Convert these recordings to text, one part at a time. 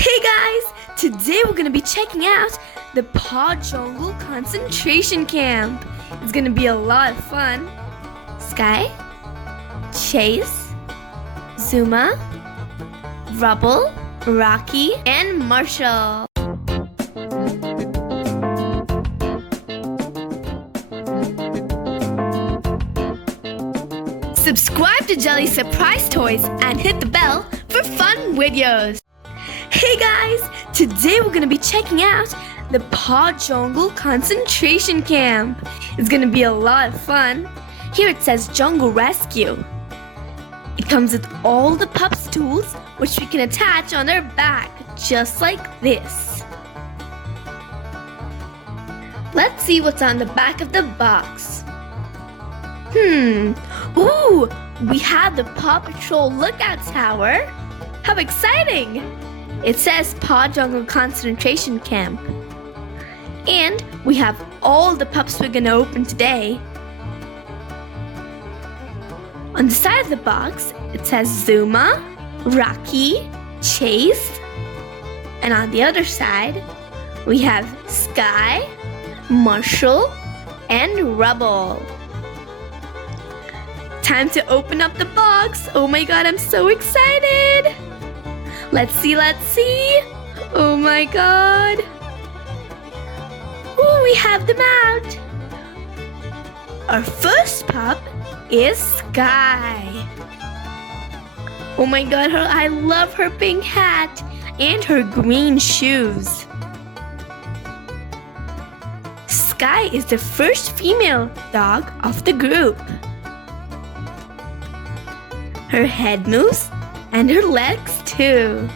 Hey guys! Today we're gonna be checking out the Paw Jungle concentration camp. It's gonna be a lot of fun. Sky, Chase, Zuma, Rubble, Rocky, and Marshall. Subscribe to Jelly Surprise Toys and hit the bell for fun videos. Hey guys! Today we're gonna be checking out the Paw Jungle concentration camp. It's gonna be a lot of fun. Here it says Jungle Rescue. It comes with all the pups' tools, which we can attach on their back, just like this. Let's see what's on the back of the box. Ooh! We have the Paw Patrol Lookout Tower. How exciting! It says Paw Jungle Concentration Camp. And we have all the pups we're gonna open today. On the side of the box, it says Zuma, Rocky, Chase. And on the other side, we have Sky, Marshall, and Rubble. Time to open up the box. Oh my god, I'm so excited. Let's see. Oh my god. Ooh, we have them out. Our first pup is Sky. Oh my god, I love her pink hat and her green shoes. Sky is the first female dog of the group. Her head moves and her legs too.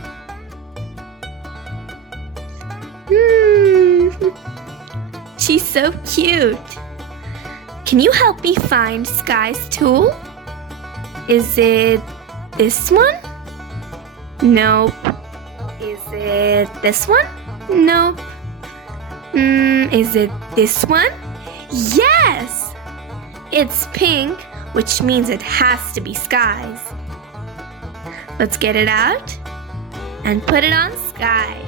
She's so cute. Can you help me find Sky's tool? Is it this one? Nope. Is it this one? Nope. Is it this one? Yes! It's pink, which means it has to be Sky's. Let's get it out and put it on Sky,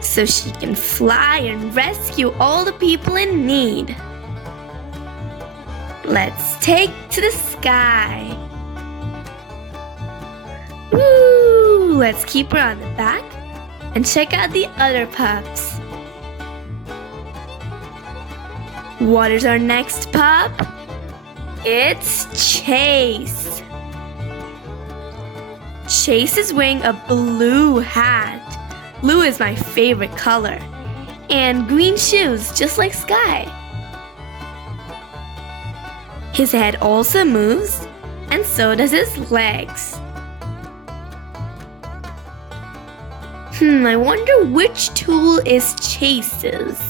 so she can fly and rescue all the people in need. Let's take to the sky. Woo! Let's keep her on the back and check out the other pups. What is our next pup? It's Chase. Chase is wearing a blue hat. Blue is my favorite color. And green shoes, just like Sky. His head also moves, and so does his legs. I wonder which tool is Chase's.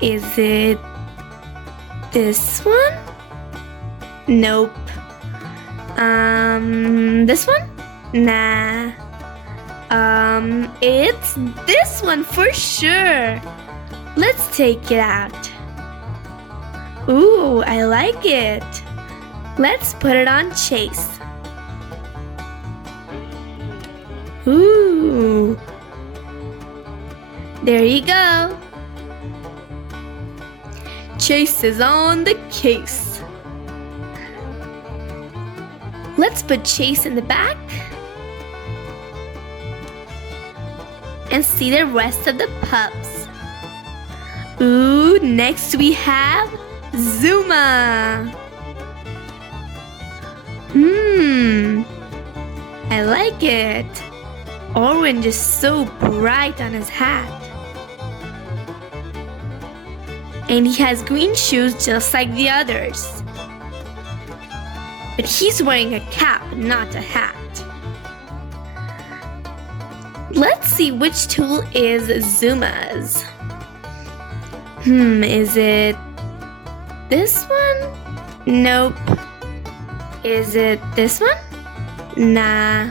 Is it this one? Nope. This one? Nah. It's this one for sure. Let's take it out. Ooh, I like it. Let's put it on Chase. Ooh. There you go. Chase is on the case. Let's put Chase in the back and see the rest of the pups. Ooh, next we have Zuma. I like it. Orange is so bright on his hat. And he has green shoes just like the others. But he's wearing a cap, not a hat. Let's see which tool is Zuma's. Is it this one? Nope. Is it this one? Nah.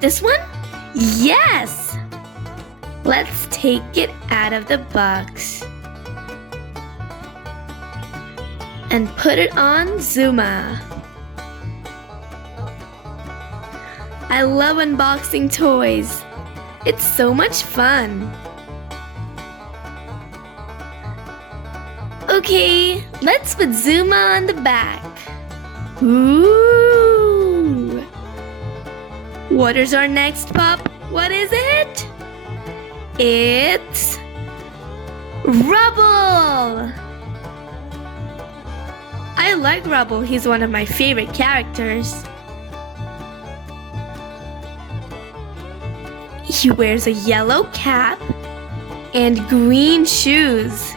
This one? Yes! Let's take it out of the box. and put it on Zuma. I love unboxing toys. It's so much fun. Okay, let's put Zuma on the back. Ooh! What is our next pup? What is it? It's Rubble! I like Rubble. He's one of my favorite characters. He wears a yellow cap and green shoes.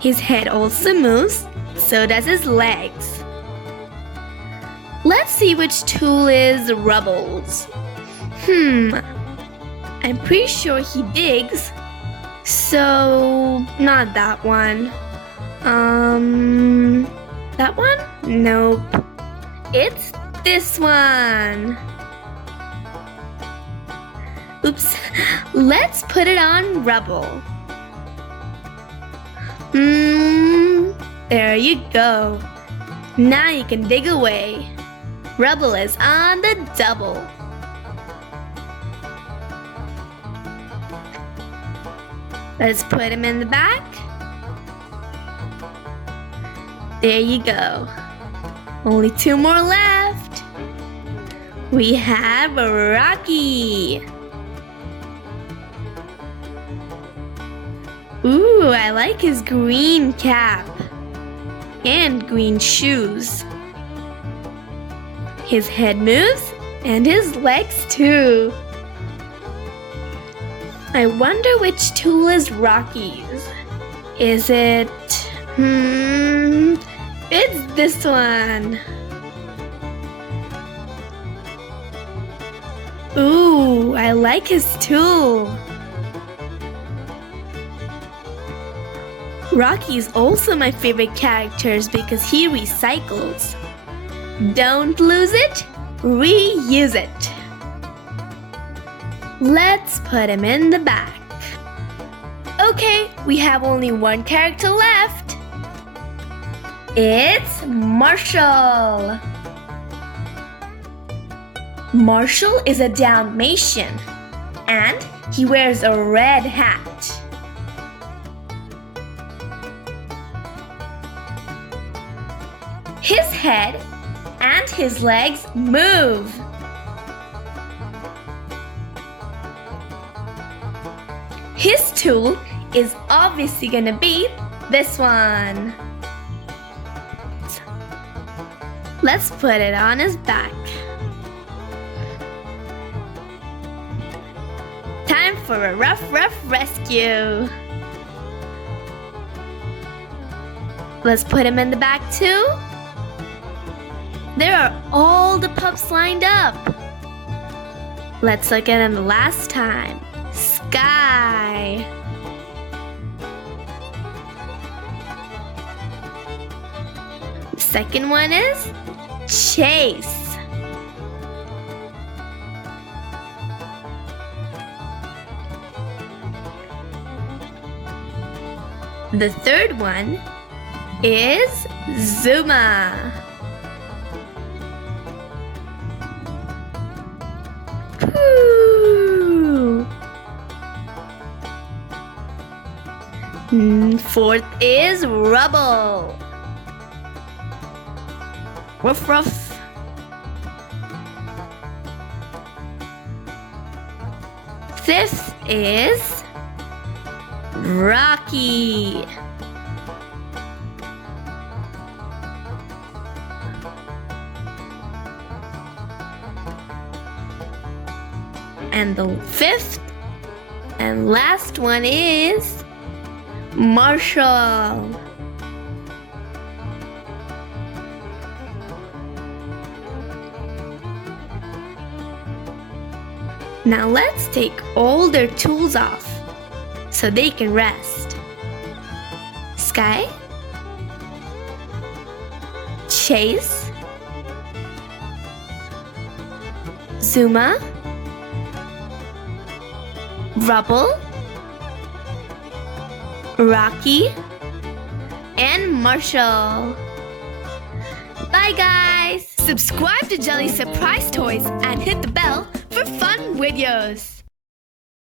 His head also moves, so does his legs. Let's see which tool is Rubble's. I'm pretty sure he digs, so not that one. That one? Nope. It's this one. Oops. Let's put it on Rubble. There you go. Now you can dig away. Rubble is on the double. Let's put him in the back. There you go. Only 2 more left. We have Rocky. Ooh, I like his green cap and green shoes. His head moves and his legs too. I wonder which tool is Rocky's. Is it... it's this one. Ooh, I like his tool. Rocky is also my favorite character because he recycles. Don't lose it, reuse it. Let's put him in the back. Okay, we have only one character left. It's Marshall. Marshall is a Dalmatian and he wears a red hat. His head and his legs move. His tool is obviously gonna be this one. Let's put it on his back. Time for a rough rescue. Let's put him in the back too. There are all the pups lined up. Let's look at them the last time. Sky. The second one is Chase. The third one is Zuma. Fourth is Rubble. Ruff ruff. Fifth is Rocky. And the fifth and last one is Marshall. Now let's take all their tools off so they can rest. Sky, Chase, Zuma, Rubble, Rocky, and Marshall. Bye guys! Subscribe to Jelly's Surprise Toys and hit the bell for fun videos.